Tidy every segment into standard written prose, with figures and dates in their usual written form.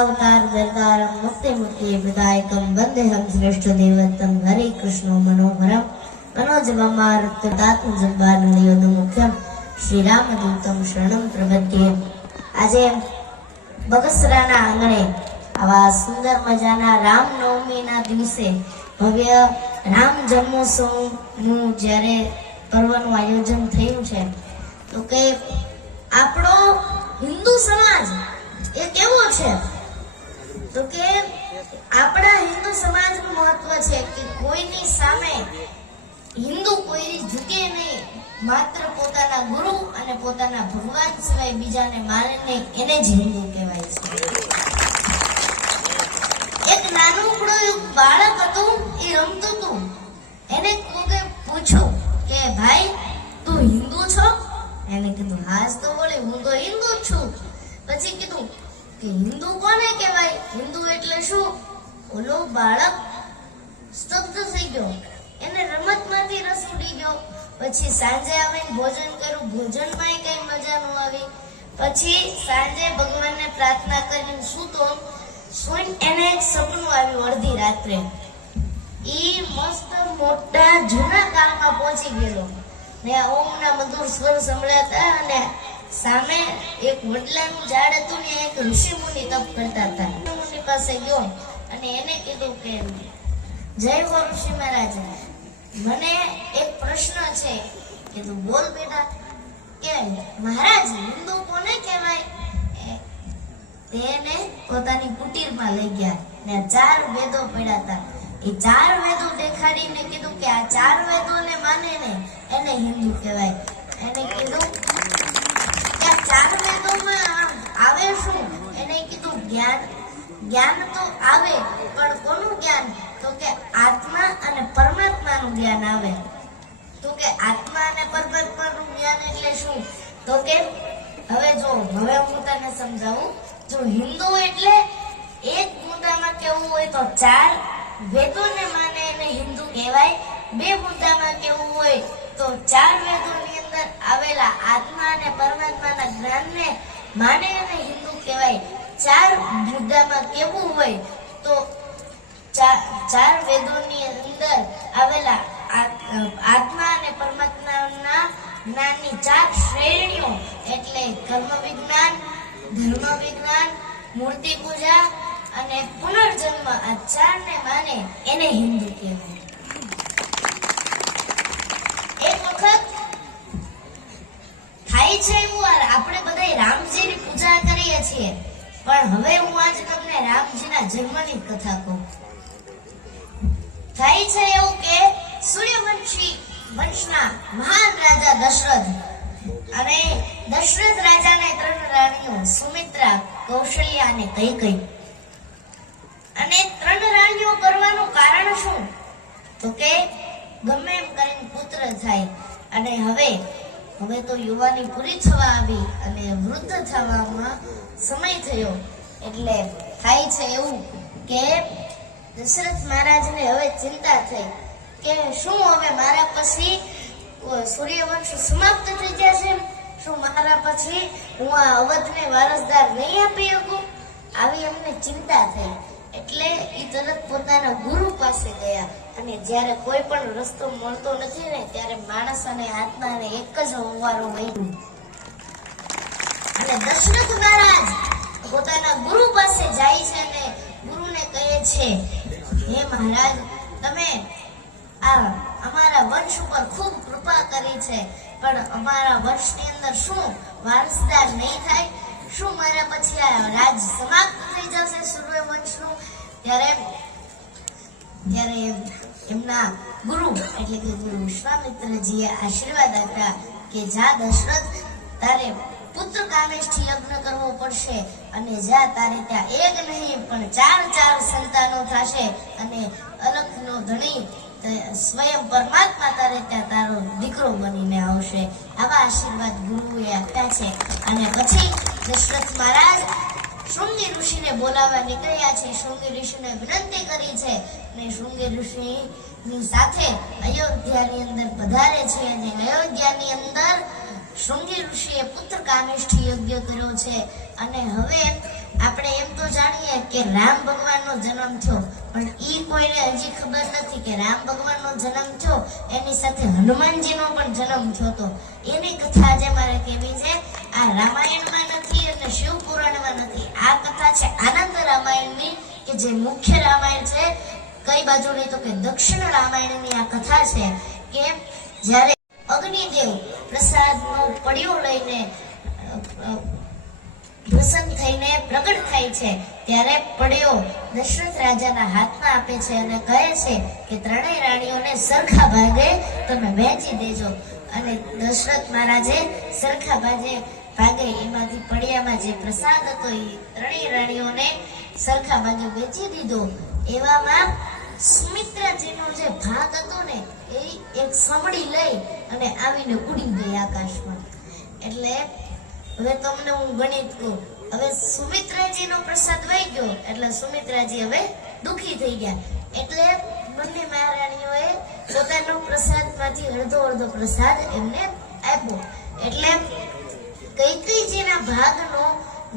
रामावतार दरदारम मुक्ति मुक्ति विदायकम वंदेहम श्रेष्ठ देवतम हरे कृष्ण मनोहरम मनोजवमारुत्तात्म जन्मानलियोदु मुख्यम श्री रामदूतम शरणम प्रपद्ये। આજે બગસરાના આંગણે આવા સુંદર મજાના રામનવમીના દિવસે ભવ્ય રામ જન્મોત્સવનું જ્યારે પર્વનું આયોજન થયું છે, તો કે આપણો હિન્દુ સમાજ એ કેવો છે, તો કે આપણા હિન્દુ સમાજનું મહત્વ છે કે કોઈની સામે હિન્દુ કોઈ ઝૂકે નહીં, માત્ર પોતાના ગુરુ અને પોતાના ભગવાન સિવાય બીજાને માને નહીં, એને જ હિન્દુ કહેવાય છે. એક નાનકડું બાળક હતું, એ રમતું હતું. એને કોકે પૂછ્યું કે ભાઈ તું હિન્દુ છો? એને કીધું હા તો બોલે હું તો હિન્દુ જ છું. પછી કીધું કે હિન્દુ કોને કહેવાય, હિન્દુ એટલે શું? ઓલો બાળક સ્તબ્ધ થઈ ગયો, એને રમતમાંથી રસ ઉડી ગયો. પછી સાંજે આવીને ભોજન કર્યું, ભોજનમાં કઈ મજા ન આવી. પછી સાંજે ભગવાનને પ્રાર્થના કરીને સૂતો. સુઈને એને એક સપનું આવ્યું અડધી રાત્રે. ઈ મસ્ત મોટા જૂના કાળમાં પહોંચી ગયેલો ને ઓમના મધુર સ્વર સંભળાતા અને સામે એક વડલાનું ઝાડ હતું ને એક ઋષિ મુનિ તપ કરતા હતા. મુનિ પાસે ગયો અને એને કીધું કે જય હો ઋષિ મહારાજ, મને એક પ્રશ્ન છે. કીધું બોલ બેટા. કે મહારાજ હિન્દુ કોને કહેવાય? તેને પોતાની કુટીરમાં લઈ ગયા ને 4 વેદો પડ્યા હતા. એ 4 વેદો દેખાડીને કીધું કે આ 4 વેદોને માને ને એને હિન્દુ કહેવાય. એને કીધું કે 4 વેદોમાં આવે શું? એને કીધું જ્ઞાન. જ્ઞાન તો આવે, પણ કોનું જ્ઞાન? તો કે આત્મા અને પરમાત્માનું જ્ઞાન આવે. તો કે આત્મા અને પરમાત્માનું જ્ઞાન એટલે શું? તો કે હવે હું તને સમજાવું. જો હિન્દુ એટલે એક મુદ્દામાં કેવું હોય તો 4 વેદોને માને એને હિન્દુ કહેવાય. 2 મુદ્દામાં કેવું હોય તો 4 વેદોની અંદર આવેલા આત્મા અને પરમાત્માના જ્ઞાનને માને એને હિન્દુ કહેવાય. 4 મુદ્દામાં કેવું હોય તો 4 વેદોની અંદર આવેલા આત્મા અને પરમાત્માના જ્ઞાનની 4 શ્રેણીઓ એટલે કર્મ વિજ્ઞાન, ધર્મ વિજ્ઞાન, મૂર્તિ પૂજા અને પુનર્જન્મ, આ 4 ને માને એને હિન્દુ કહેવાય. એક વખત થાય છે એવું, આપણે બધા રામજીની પૂજા કરીએ છીએ, પણ હવે હું આજે તમને રામજીના જન્મની કથા કહું. થાય છે એવું કે સૂર્યવંશી વંશના મહાન રાજા દશરથ અને દશરથ રાજાને 3 રાણીઓ સુમિત્રા, કૌશલ્યા અને કૈકેયી. અને 3 રાણીઓ કરવાનું કારણ શું? તો કે ગમે એમ કરીને પુત્ર થાય. અને હવે તો યુવાની પૂરી થવા આવી અને વૃદ્ધ થવામાં સમય થયો. એટલે થાય છે એવું કે દશરથ મહારાજને હવે ચિંતા થઈ કે શું હવે મારા પછી સૂર્યવંશ સમાપ્ત થઈ જશે? શું મારા પછી હું આ અવધને વારસદાર નહીં આપી શકું? આવી એમને ચિંતા થઈ. એટલે એ તરત પોતાના ગુરુ પાસે ગયા. અને જ્યારે કોઈ પણ રસ્તો મળતો નથી ને, ત્યારે માણસ અને આત્માને એક જ હોવાનો હોય. અને દશરથ મહારાજ પોતાના ગુરુ પાસે જાય છે અને ગુરુને કહે છે, હે મહારાજ, તમે અમારા વંશ ઉપર ખૂબ કૃપા કરી છે, પણ અમારા વંશની અંદર શું વારસદાર નહીં થાય? શું મારા પછી આ રાજ સમાપ્ત થઈ જશે સૂર્યવંશનું? ત્યારે એમના ગુરુ એટલે કે ગુરુ વિશ્વામિત્રજીએ આશીર્વાદ આપ્યા કે જા દશરથ, તારે પુત્ર કામેષ્ઠી યજ્ઞ કરવો પડશે. અને જા તારે ત્યાં એક નહીં પણ 4 સંતાનો થશે. અને અલખનો ધણી સ્વયં પરમાત્મા તારે ત્યાં તારો દીકરો બનીને આવશે. આવા આશીર્વાદ ગુરુએ આપ્યા છે. અને પછી દશરથ મહારાજ શૃંગી ઋષિને બોલાવવા નીકળ્યા છે. શૃંગી ઋષિને વિનંતી કરી છે અને શૃંગી ઋષિની સાથે અયોધ્યાની અંદર પધારે છે. અને અયોધ્યાની અંદર શૃંગી ઋષિએ પુત્ર કામેષ્ઠી યજ્ઞ કર્યો છે. અને હવે આપણે એમ તો જાણીએ કે રામ ભગવાનનો જન્મ થયો, પણ ઈ કોઈને હજી ખબર નથી કે રામ ભગવાનનો જન્મ થયો એની સાથે હનુમાનજીનો પણ જન્મ થયો હતો. એની કથા આજે મારે કહેવી છે. આ રામાયણમાં નથી અને શિવ પુરાણમાં નથી. આ કથા છે આનંદ રામાયણની, કે જે મુખ્ય રામાયણ છે. કઈ બાજુની તો કે દક્ષિણ રામાયણની આ કથા છે કે જ્યારે અગ્નિદેવ પ્રસાદનો પડ્યો લઈને પ્રસન્ન થઈને પ્રગટ થાય છે, ત્યારે પડ્યો દશરથ રાજાના હાથમાં આપે છે અને કહે છે કે ત્રણેય રાણીઓને સરખા ભાગે તમે વહેંચી દેજો. અને દશરથ મહારાજે સરખા ભાગે એમાંથી પડ્યામાં જે પ્રસાદ હતો એ ત્રણેય રાણીઓને સરખા ભાગે વેચી દીધો. એવામાં સુમિત્રાજીનો જે ભાગ હતો ને એ એક સમડી લઈ અને આવીને ઉડી ગઈ આકાશમાં. એટલે હવે તમને હું ગણિત કહું. હવે સુમિત્રાજીનો પ્રસાદ વહી ગયો એટલે સુમિત્રાજી હવે દુખી થઈ ગયા. એટલે બંને મહારાણીઓએ પોતાનો પ્રસાદમાંથી અડધો પ્રસાદ એમને આપ્યો. એટલે કૈકેયીજીના ભાગનો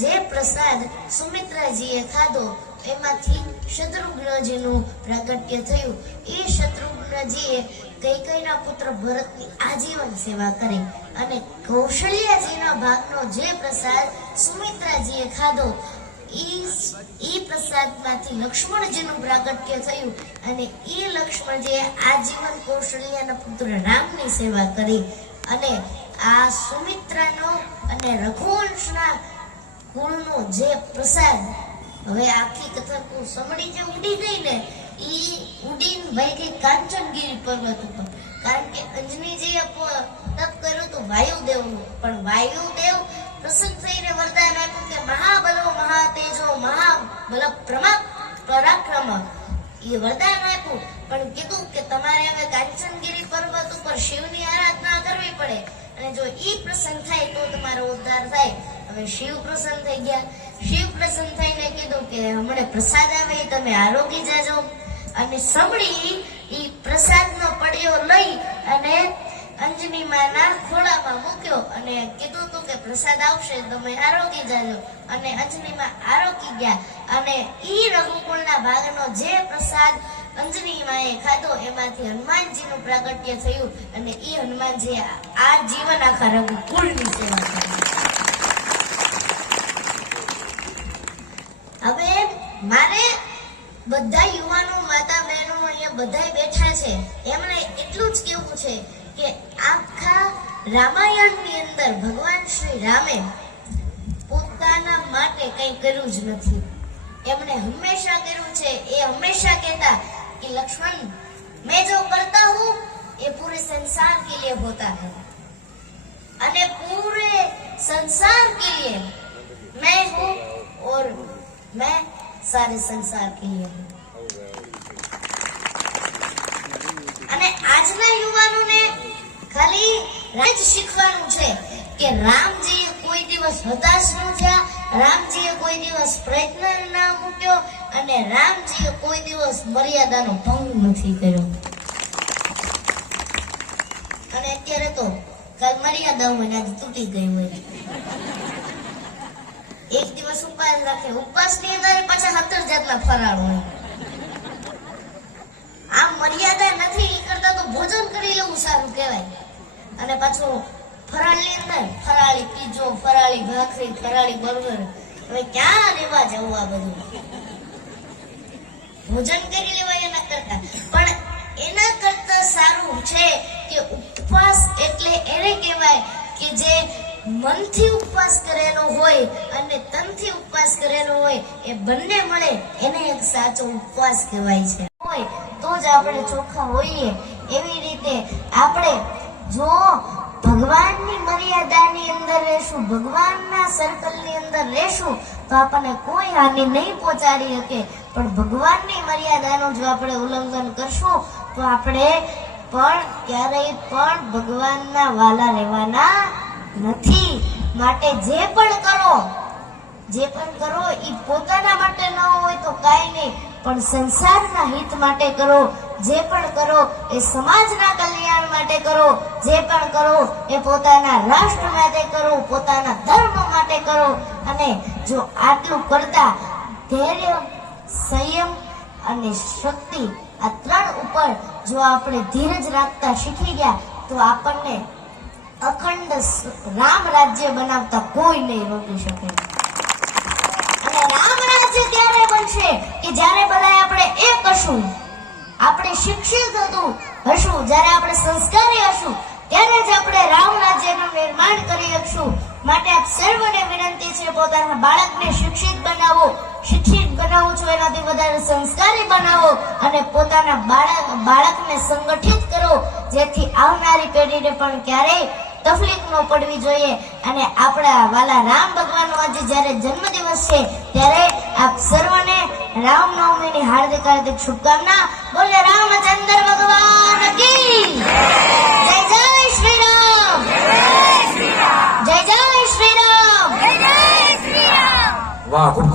જે પ્રસાદ સુમિત્રાજીએ ખાધો એમાંથી શત્રુઘ્નજીનું પ્રાગટ્ય થયું. એ શત્રુઘ્નજીએ કૈકેયીના પુત્ર ભરતની આજીવન સેવા કરી અને કૌશલ્યાજીના ભાગનો જે પ્રસાદ સુમિત્રાજીએ ખાધો ઈ પ્રસાદમાંથી લક્ષ્મણજીનું પ્રાગટ્ય થયું અને ઈ લક્ષ્મણજીએ આજીવન કૌશલ્યાના પુત્ર રામની સેવા કરી. અને આ સુમિત્રાનો અને રઘુવંશના કુળનો જે પ્રસાદ, હવે આખી કથા સમડી જે ઉડી ગઈ ને ઈ ઉડીને વહી ગઈ કાંચનગીરી પર્વત ઉપર. કારણ કે અંજનીજીએ તપ કર્યું હતું વાયુદેવનું, પણ વાયુદેવ પ્રસન્ન થઈને વરદાન આપ્યું કે મહાબલો મહાતેજો મહાબલ પરાક્રમ, એ વરદાન આપ્યું. પણ કીધું કે તમારે હવે કાંચનગીરી પર્વત ઉપર શિવની આરાધના કરવી પડે અને જો ઈ પ્રસન્ન થાય તો તમારો ઉદ્ધાર થાય. હવે શિવ પ્રસન્ન થઈ ગયા. શિવ પ્રસન્ન થઈને કીધું કે હમણાં પ્રસાદ આવે તમે આરોગી જાજો. અને સમડી ઈ પ્રસાદનો પડ્યો લઈ અને અંજની માના ખોળામાં મૂક્યો અને કીધું હતું કે પ્રસાદ આવશે તમે આરોગી જાજો. અને અંજની માં આરોગી ગયા. અને ઈ રઘુકુળના ભાગનો જે પ્રસાદ અંજની માએ ખાધો એમાંથી હનુમાનજીનું પ્રાગટ્ય થયું અને ઈ હનુમાનજી આ જીવન આખા રઘુકુળની સેવા કરી. હવે મારે બધા યુવાનો માતા બહેનો અહીંયા બધા બેઠા છે એમને એટલું જ કેવું છે કે આખા રામાયણની અંદર ભગવાન શ્રી રામે પોતાના માટે કંઈ કર્યું જ નથી. એમણે હંમેશા કર્યું છે, એ હંમેશા કહેતા कि लक्ष्मण मैं जो करता हूँ ये पूरे संसार के लिए होता है अने पूरे संसार के लिए मैं हूँ और मैं सारे संसार के लिए हूँ. અને આજના યુવાનોને ખાલી રાજ શીખવાનું છે કે રામજીએ કોઈ દિવસ હતાશ ન થયા, રામજીએ કોઈ દિવસ પ્રયત્ન ના મૂક્યો અને રામજીએ કોઈ દિવસ મર્યાદાનો ભંગ નથી કર્યો. અને અત્યારે તો કાલ મર્યાદા હોય આજે તૂટી ગઈ હોય. એક દિવસ ઉપવાસ રાખે, ઉપવાસની અંદર પાછા 17 જાતના ફરાળ હોય. આમ મર્યાદા નથી એ કરતા તો ભોજન કરી લેવું સારું કહેવાય. અને પાછું ફરાળની અંદર ફરાળી પીજો, ફરાળી ભાખરી, ફરાળી બર્ગર. હવે ક્યાં લેવા જવું આ બધું? ભોજન કરી લેવાય એના કરતા. પણ એના કરતા સારું છે કે ઉપવાસ એટલે એને કહેવાય કે જે મનથી ઉપવાસ કરેલો હોય અને તનથી ઉપવાસ કરેલો હોય એ બંને મળે એને એક સાચો ઉપવાસ કહેવાય છે. હોય તો જ આપણે ચોખ્ખા હોઈએ. એવી રીતે આપણે જો ભગવાનની મર્યાદાની અંદર રહેશું, ભગવાનના સર્કલની અંદર રહેશું તો આપણને કોઈ હાનિ નહીં પહોંચાડી શકે. પણ ભગવાનની મર્યાદાનું જો આપણે ઉલ્લંઘન કરશું તો આપણે પણ ક્યારેય પણ ભગવાનના વાલા રહેવાના નથી. માટે જે પણ કરો એ પોતાના માટે ન હોય તો કાંઈ નહીં, પણ સંસારના હિત માટે કરો. જે પણ કરો એ સમાજના કલ્યાણ માટે કરો. જે પણ કરો એ પોતાના રાષ્ટ્ર માટે કરો, પોતાના ધર્મ માટે કરો. અને જો આટલું કરતા ધૈર્ય, સંયમ અને શક્તિ આ ત્રણ ઉપર જો આપણે ધીરજ રાખતા શીખી ગયા તો આપણને અખંડ રામ રાજ્ય બનાવતા કોઈ નહીં રોકી શકે. અને રામ રાજ્ય ત્યારે બનશે કે જ્યારે બધા આપણે એક હશું, આપણે શિક્ષિત હશું, જ્યારે આપણે સંસ્કારી હશું, ત્યારે જ આપણે રામ રાજ્યનું નિર્માણ કરી શકશું. માટે આપ સર્વને વિનંતી છે, પોતાના બાળકને શિક્ષિત બનાવો. શિક્ષિત બનાવો છો એનાથી વધારે સંસ્કારી બનાવો અને પોતાના બાળકને સંગઠિત કરો, જેથી આવનારી પેઢીને પણ ક્યારેય તકલીફ ન પડવી જોઈએ. અને આપણા વાલા રામ ભગવાનનો આજે જ્યારે જન્મદિવસ છે ત્યારે આપ સર્વને રામનવમીની હાર્દિક હાર્દિક શુભકામના. બોલે રામચંદ્ર ભગવાન કી જય. જય શ્રી રામ. જય જય શ્રી રામ. વાહ, ખૂબ